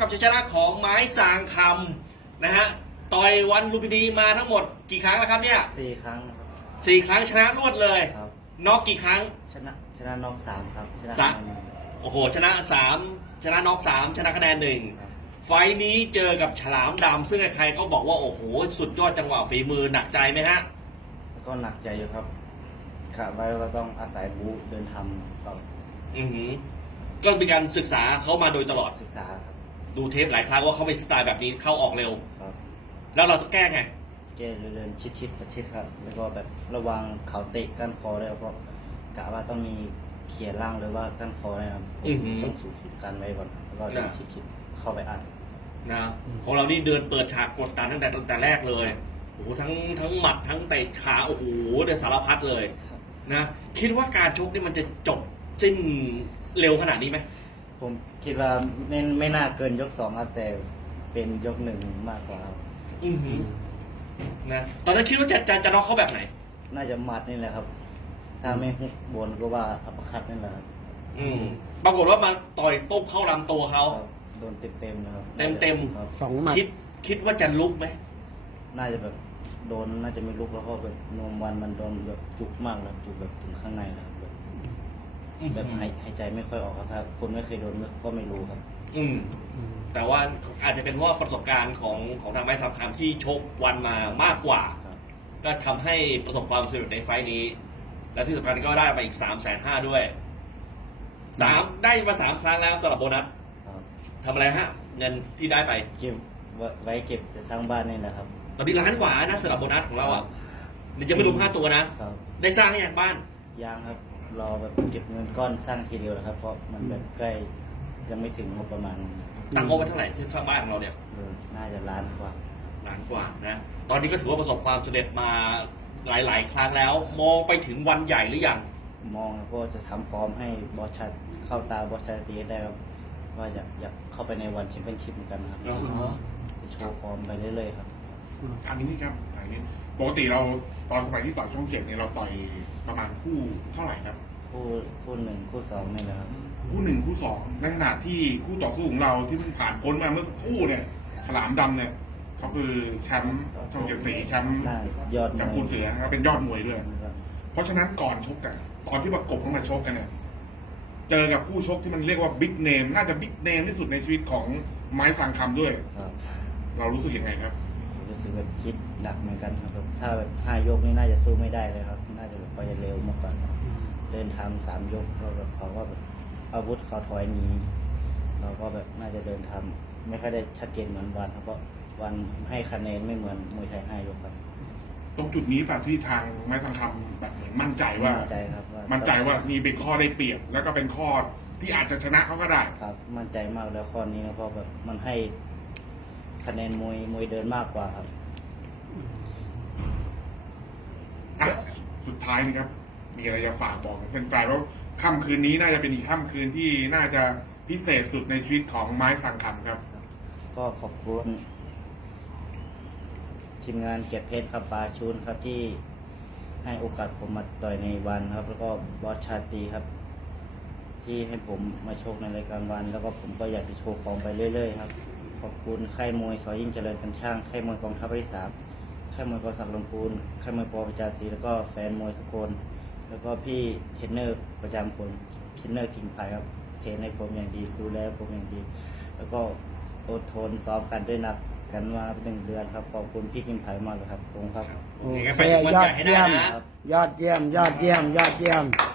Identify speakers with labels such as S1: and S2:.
S1: กับชัยชนะของไม้สางคำนะฮะต่อยวันลุมพินีมาทั้งหมดกี่ครั้งแล้วครับเนี่ย
S2: 4 ครั้งครับ
S1: 4 ครั้งชนะรวดเลย
S2: ครับ
S1: น็อกกี่ครั้ง
S2: ชนะน็อก3ครับชนะ
S1: สาม
S2: 1
S1: โอ้โหชนะ3ชนะน็อก3ชนะคะแนน1ไฟล์นี้เจอกับฉลามดำซึ่งใครๆก็บอกว่าโอ้โหสุดยอดจังหวะฝีมือหนักใจไหมฮะ
S2: แล้วก็หนักใจอยู่ครับขาดไว้ก็ต้องอาศัยบู๊เดินทำกับ
S1: อือหือก็มีการศึกษาเขามาโดยตลอด
S2: ศึกษาครับ
S1: ดูเทปหลายครั้งว่าเขาเป็นสไตล์แบบนี้เข้าออกเร็ว
S2: ครับ
S1: แล้วเราจะแก้ไง
S2: แก้เดินชิดประชิดครับ แล้วก็แบบระวังเขาเตะก้านคอด้วยแล้วก็กะว่าต้องมีเขี่ยล่างหรือว่าก้านคอนะครับ
S1: อือหือ
S2: ต้องสูงกันไว้ก่อนแล้วก็เดินชิดเข้าไปอัด
S1: นะของเรานี่เดินเปิดฉากกดดันตั้งแต่แรกเลยโอ้โหทั้งหมัดทั้งเตะขาโอ้โหเดี๋ยวสารพัดเลยนะคิดว่าการชกนี่มันจะจบสิ้นเร็วขนาดนี้ไหม
S2: ผมคิดว่าไม่น่าเกินยก2ครับแต่เป็นยก1มากกว่าครับ
S1: อือหือนะตอนนั้นคิดว่าจะน็อกเขาแบบไหน
S2: น่าจะหมัดนี่แหละครับ ถ้าไม่ฮุกบนก็ว่าอัปเปอร์คัตนี่แหละครับ
S1: ปรากฏว่ามาต่อยตุ๊บเข้าลำตัวเขา
S2: ครับโดนเต็มๆนะครับ
S1: เต็ม
S2: ครับ
S3: 2 หมัด
S1: คิดว่าจะลุกไหม
S2: น่าจะแบบโดนน่าจะไม่ลุกแล้วเพราะแบบนมวันมันโดนแบบจุกมากแล้วจุกแบบถึงข้างในแล้วครับแบบหายใจไม่ค่อยออกครับถ้าคนไม่เคยโดนก็ไม่รู้ครับ
S1: แต่ว่าอาจจะเป็นเพราะว่าประสบการณ์ของทางไม้สามคำที่ชกวันมามากกว่า
S2: ครับ
S1: ก็ทำให้ประสบความสำเร็จในไฟล์นี้ และที่สำคัญก็ได้ไปอีก350,000ด้วยได้มา3 ครั้งแล้วสำหรับโบนัส
S2: ครับ
S1: ทำอะไรฮะ เงินที่ได้ไป
S2: เก็บไว้เก็บจะสร้างบ้านนี่แหละครับ
S1: ตอนนี้1 ล้านกว่านะสำหรับโบนัสของเราอ่ะนี่จะไม่รวมค่าตัวนะ
S2: ครับ
S1: ได้สร้างให้อย่างบ้าน
S2: ยางครับรอแบบเก็บเงินก้อนสร้างทีเดียวนะครับ เพราะมันแบบใกล้ยังไม่ถึงงบประมาณ
S1: ตั้งงบไว้เท่าไหร่ที่สร้างบ้านของเราเนี่ย
S2: น่าจะล้านกว่า
S1: ล้านกว่านะ ตอนนี้ก็ถือว่าประสบความสำเร็จมาหลาย ๆ ครั้งแล้ว มองไปถึงวันใหญ่หรือยัง
S2: มองครับว่าจะทำฟอร์มให้บอสชัดเข้าตาบอสชัดตีให้ได้ครับว่าอยากเข้าไปในวันแชมเปี้ยนชิพเหมือนกันครับ
S1: อ๋อ
S2: จะโชว์ฟอร์มไปเรื่อยๆครับ
S4: ทางนี้นี่ครับทางนี้ปกติเราตอนสมัยที่ต่อยช่อง7เนี่ยเราต่อยประมาณคู่เท่าไหร่ครับ
S2: คู่หนึ่งคู่สองนี่แหละครับ
S4: คู่1คู่2ในขณะที่คู่ต่อสู้ของเราที่เพิ่งผ่านพ้นมาเมื่อสักครู่เนี่ยฉลามดำเนี่ยเขาคือแชมป์ช่อง7สีแชมป์
S2: น่ายอด
S4: แชมป์ปูนเสือนะครับเป็นยอดมวยด้วย
S2: ครับ
S4: เพราะฉะนั้นก่อนชกอะตอนที่ประกบเข้ามาชกกันเนี่ยเจอกับคู่ชกที่มันเรียกว่าบิ๊กเนมน่าจะบิ๊กเนมที่สุดในชีวิตของไม้สังคำด้วย
S2: ครับ
S4: เรารู้สึกยังไงครับ
S2: รู้สึกแบบคิดหนักเหมือนกันครับแบบถ้าแบบ5 ยกนี่น่าจะสู้ไม่ได้เลยครับ น่าจะแบบไปเร็วมากกว่าครับเดินทาง3 ยกเราแบบเขาก็แบบอาวุธเขาถอยหนีเราก็แบบน่าจะเดินทำไม่ค่อยได้ชัดเจนเหมือนวันครับเพราะวันให้คะแนนไม่เหมือนมวยไทย5 ยกครับ
S4: ตรงจุดนี้แบบที่ทางไม้สังคำแบบเหมือนมั่นใจว่า
S2: มั่นใจครับว่า
S4: มั่นใจว่านี่เป็นข้อได้เปรียบ แล้วก็เป็นข้อที่อาจจะชนะเขาก็ได้
S2: ครับมั่นใจมากแล้วข้อนี้นะเพราะแบบมันให้คะแนนมวยเดินมากกว่าครับ
S4: อ่ะสุดท้ายนี่ครับ มีอะไรจะฝากบอกแฟนๆว่าค่ำคืนนี้น่าจะเป็นอีกค่ำคืนที่น่าจะพิเศษสุดในชีวิตของไม้สังคำครับ
S2: ก็ขอบคุณทีมงานเก็บเพชรครับปาชูนครับที่ให้โอกาสผมมาต่อยในวันครับ แล้วก็บอสชาตรีครับ ที่ให้ผมมาโชคในรายการวัน แล้วก็ผมก็อยากจะโชว์ฟอร์มไปเรื่อยๆครับขอบคุณค่ายมวยสอยิ่งเจริญกันช่างค่ายมวยกองทัพภาคที่ 3ค่ายมวยกอศักดิ์ลำพูนค่ายมวยปอประจานศรีแล้วก็แฟนมวยทุกคน แล้วก็พี่เทรนเนอร์ประจำผมเทรนเนอร์กิ่งไผ่ครับเทรนให้ผมอย่างดีดูแลผมอย่างดี แล้วก็อดทนซ้อมกันด้วยหนักกันมาเป็น1 เดือนครับขอบคุณพี่กิ่งไผ่มากเลยครับขอบคุณครับ
S3: โอ
S1: ยังไง
S3: เค
S1: ไปถึงวัน
S3: ยอ
S1: ให
S3: ด
S1: ญ่ให้ได้
S3: เยี่ยม
S1: นะ
S3: ยอดเยี่ยมยอดเยี่ยมยอดเยี่ยม